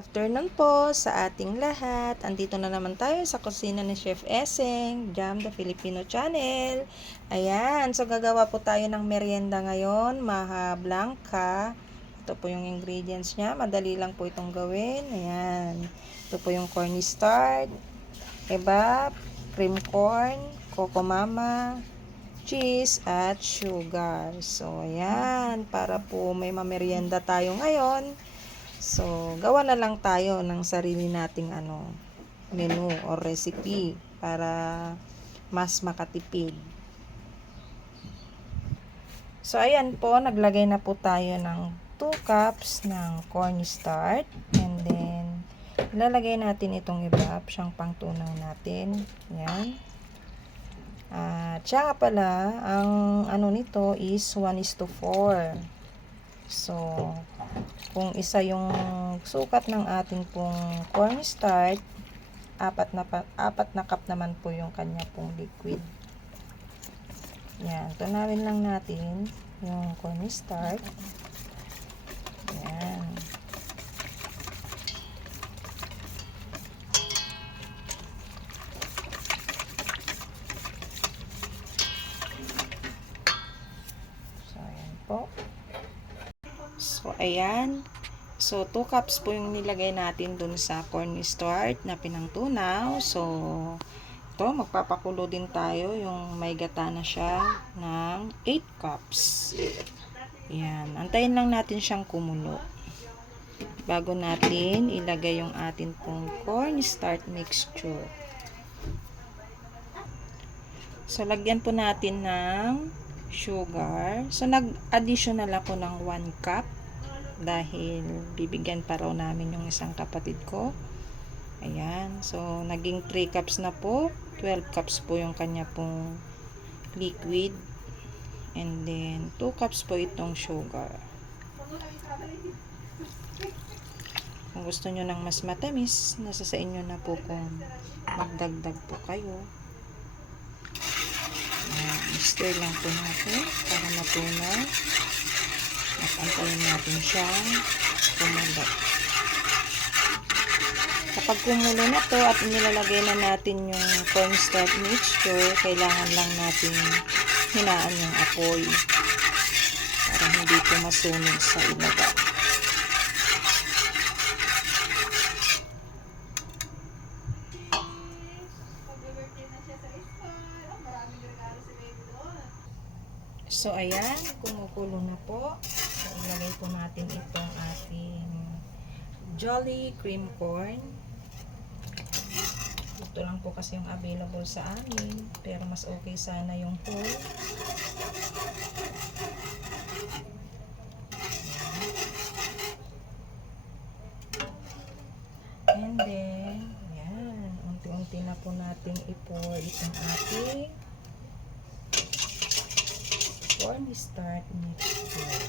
Afternoon po sa ating lahat. Andito na naman tayo sa kusina ni Chef Eseng, Jam the Filipino Channel. Ayan, so gagawa po tayo ng merienda ngayon, maha blanca. Ito po yung ingredients niya, madali lang po itong gawin. Ayan, ito po yung cornstarch, kebab, cream corn, coco mama, cheese, at sugar. So, ayan, para po may mamerienda tayo ngayon. So, gawa na lang tayo ng sarili nating menu or recipe para mas makatipid. So, ayan po, naglagay na po tayo ng 2 cups ng cornstarch. And then, ilalagay natin itong ibab, siyang pangtunaw natin. Ayan. At siya nga pala, ang nito is 1:4. So, kung isa yung sukat ng ating pong cornstarch, 4 na cup naman po yung kanya pong liquid. Yan, tunawin lang natin yung cornstarch. Yan. So, ayan po. So, ayan. So, 2 cups po yung nilagay natin dun sa cornstarch na pinangtunaw. So, ito, magpapakulo din tayo yung may gata na siya ng 8 cups. Ayan. Antayin lang natin siyang kumulo bago natin ilagay yung atin pong cornstarch mixture. So, lagyan po natin ng sugar. So, nag-additional ako ng 1 cup dahil bibigyan pa raw namin yung isang kapatid ko. Ayan. So, naging 3 cups na po. 12 cups po yung kanya pong liquid. And then, 2 cups po itong sugar. Kung gusto nyo ng mas matamis, nasa sa inyo na po kung magdagdag po kayo. Stir lang po natin para matunaw. At antayin natin siyang kumulo. Kapag kumulo na to at nilalagay na natin yung cornstarch mixture, kailangan lang natin hinaan yung apoy para hindi po masunog sa ilaga. So, ayan, kumukulo na po. So, ilagay po natin itong ating Jolly Cream Corn. Ito lang po kasi yung available sa amin. Pero mas okay sana yung whole. And then, ayan, unti-unti na po natin i-pour itong ating cornstarch mixture.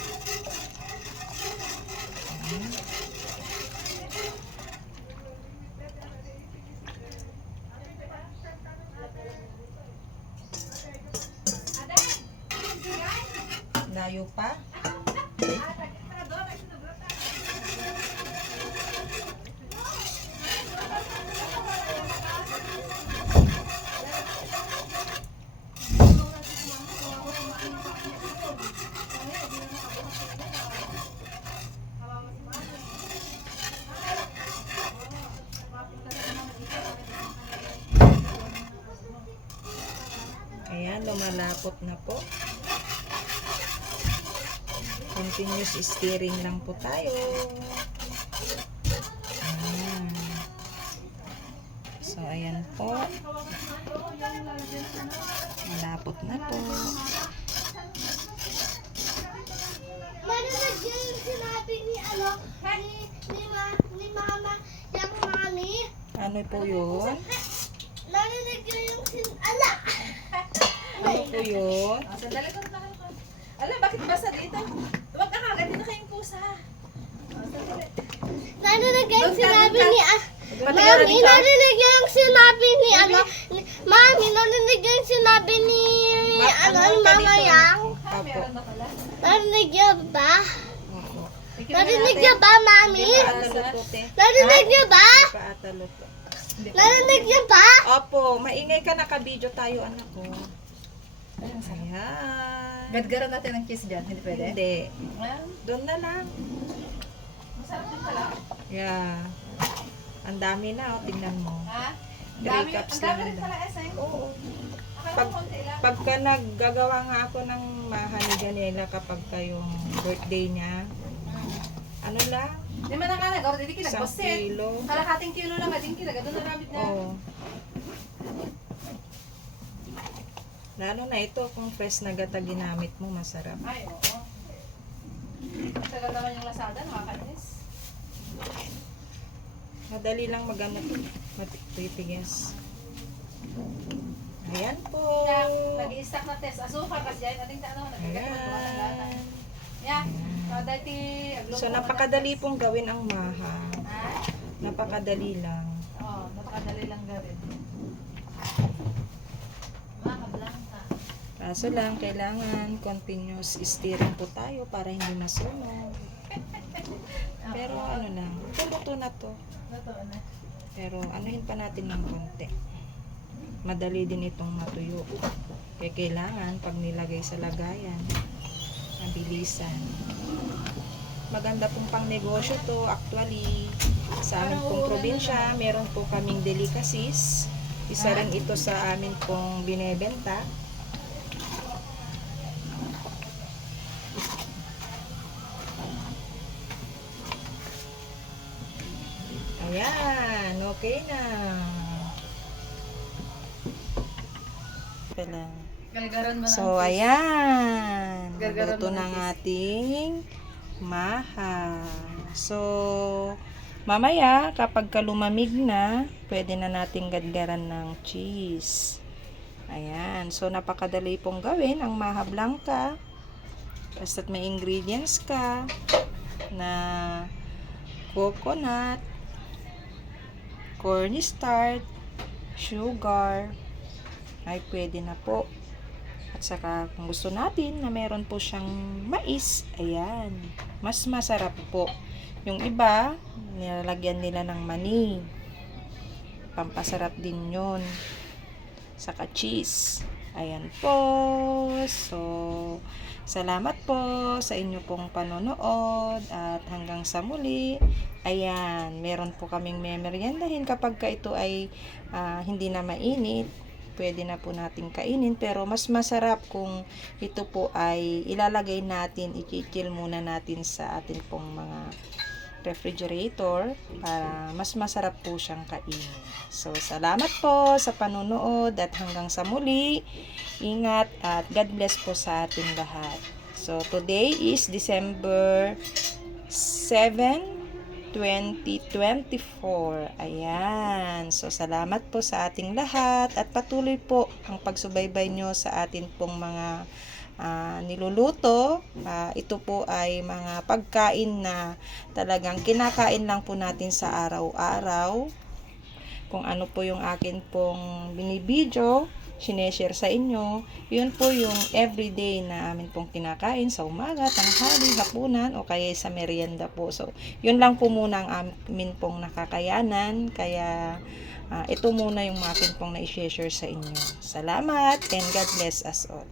Layo pa. Ayan, lumalapot na po. Continuous stirring lang po tayo. Ayan. So, ayan po. Malapot na po. Narinig yung sinabi ni mama, yung mami. Ano po yun? Narinig yung Ano po yun? Sandali ko na kayo. Ala, bakit basa dito? Huwag ka kagad, dito kayong pusa. Narinig yung sinabi ni Mami, narinig yung sinabi ni Mami, narinig yung sinabi ni Mama Yang. Apo. Narinig yun ba? Opo. Narinig niyo ba, Mami? Hindi pa ata luto, te. Narinig niyo ba? Hindi pa ata luto. Narinig niyo ba? Opo, maingay ka, naka-video tayo, anak ko. Ayan. Gadgaran natin ng cheese dyan. Hindi pwede? Hindi. Ah, Doon na lang. masarap din pala. Yeah. Ang dami na, oh. Tingnan mo. Ha? 3 cups Ang dami lang. rin pala, Eseng. Oo. Akala Pag- ko konti lang. Pagka naggagawa nga ako ng mahani Janela kapag kayong birthday niya, ano lang, Di man nga nag-order, hindi 1 kinagbasit. kilo. Kalahating kilo lang, ading kinaga. Doon na ramit na. Oo. Lalo na ito, kung fresh na gata ginamit mo, masarap. Ay, oo. Tagal naman yung lasada, nakakainis. Madali lang magano matitigas. Ayan po. Nag-i-stack na test. Asukal kasi yan. Ating ano, nagkagat na tuwa ng lata. Ayan. Yan. Dati, So, napakadali pong gawin ang maha. Ha? Napakadali lang. Oo, napakadali lang gawin. Makablanca. Kaso lang, kailangan continuous steering po tayo para hindi masunog. Pero ano lang, luto na to. Totoo na. Pero anuhin pa natin ng konti. Madali din itong matuyo. Kaya kailangan pag nilagay sa lagayan, mabilisan. Maganda pong pang negosyo to actually. Sa amin pong probinsya, meron po kaming delicacies. Isa rin ito sa amin pong binebenta. Ayan, okay na. Pala. Galgaran mo So, ayan. Gargaran Luto mo ng ng cheese. ating maha. So, mamaya, kapag lumamig na, pwede na nating gadgaran ng cheese. Ayan. So, napakadali pong gawin ang maha blanca. Basta't may ingredients ka na coconut, cornstarch, sugar, ay pwede na po. At saka kung gusto natin na meron po siyang mais, ayan, mas masarap po. Yung iba, nilalagyan nila ng mani. Pampasarap din yun. Saka cheese. Ayan po. So, salamat po sa inyo pong panonood at hanggang sa muli. Ayan, meron po kaming memeryendahin kapag ka ito ay hindi na mainit. Pwede na po natin kainin, pero mas masarap kung ito po ay ilalagay natin, i-chill muna natin sa atin pong mga refrigerator para mas masarap po siyang kainin. So, salamat po sa panunood at hanggang sa muli. Ingat at God bless po sa ating lahat. So, today is December 7, 2024. Ayan. So, salamat po sa ating lahat at patuloy po ang pagsubaybay nyo sa atin pong mga niluluto. Ito po ay mga pagkain na talagang kinakain lang po natin sa araw-araw. Kung ano po yung akin pong binibidyo, sineshare sa inyo, yun po yung everyday na amin pong kinakain sa umaga, tanghali, hapunan, o kaya sa merienda po. So, yun lang po muna ang amin pong nakakayanan, kaya ito muna yung akin pong na-share sa inyo. Salamat and God bless us all.